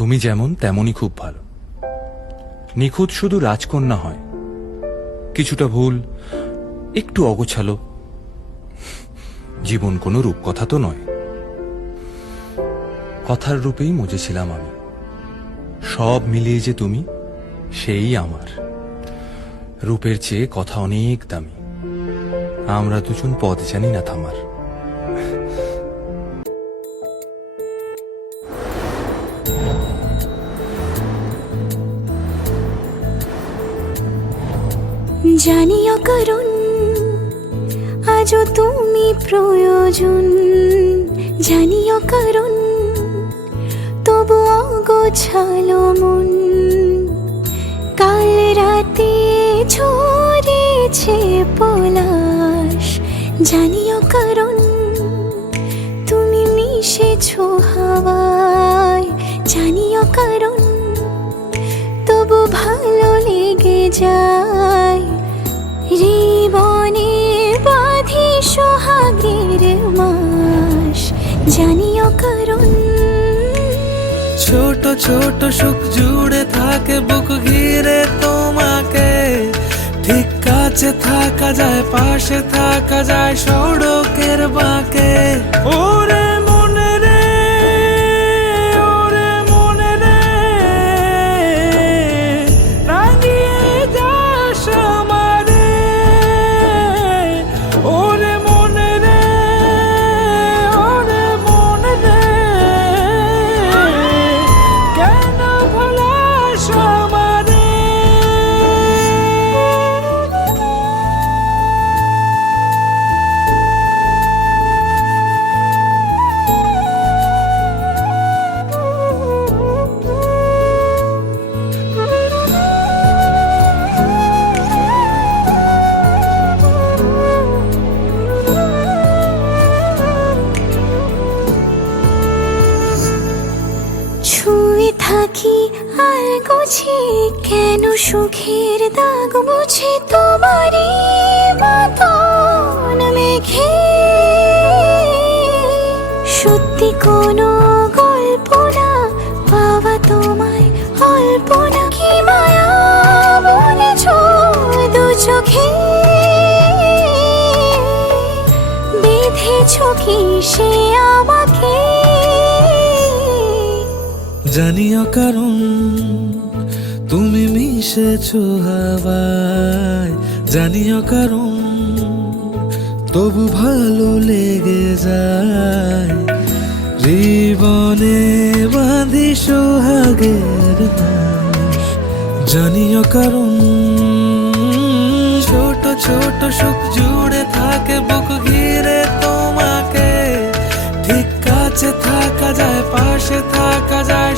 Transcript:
তুমি যেমন তেমনই খুব ভালো। নিখুঁত শুধু রাজকন্যা হয়, কিছুটা ভুল, একটু অগোছালো। জীবন কোনো রূপকথা তো নয়। কথার রূপেই মজেছিলাম আমি। সব মিলিয়ে যে তুমি, সেই আমার। রূপের চেয়ে কথা অনেক দামি। আমরা দুজন পথ জানি না থামার। জানিও কারণ আজও তুমি প্রয়োজন, জানিও কারণ তবু অগোছালো মন। কাল রাতে ঝরেছে পলাশ, জানিও কারণ তুমি মিশেছো হাওয়ায়। জানিও কারণ তবু ভালো লেগে যায়। জীবনে বাঁধি সোহাগের মাস, জানিও কারণ। ছোট ছোট সুখ জুড়ে থাকে বুক ঘিরে তোমাকে। ঠিক কাছে থাকা যায়, পাশে থাকা যায় সড়কের বাঁকে। ওরে মনে রে, ওরে মনে রে, রাঙিয়ে যাস আমারে। ওরে মনে রে, ওরে মনে রে, কেন ভোলাস আমারে। ছুঁয়ে থাকি আর গুছি কেন সুখের দাগ বুঝি তোমারই মতন মেঘে। সত্যি কোনো গল্প না পাওয়া তোমায় অল্প না। কি মায়া বলেছ দু চোখে, বেঁধেছ কি সে আমাকে। জানিও কারণ তুমি মিশেছো হাওয়ায়। জানিও কারণ তবু ভালো লেগে যায়। জীবনে বাঁধি সোহাগের মাস, জানিও কারণ। ছোট ছোট সুখ জুড়ে থাকে বুক ঘিরে তোমাকে। ঠিক কাছে থাকা যায়, পাশে থাকা যায়।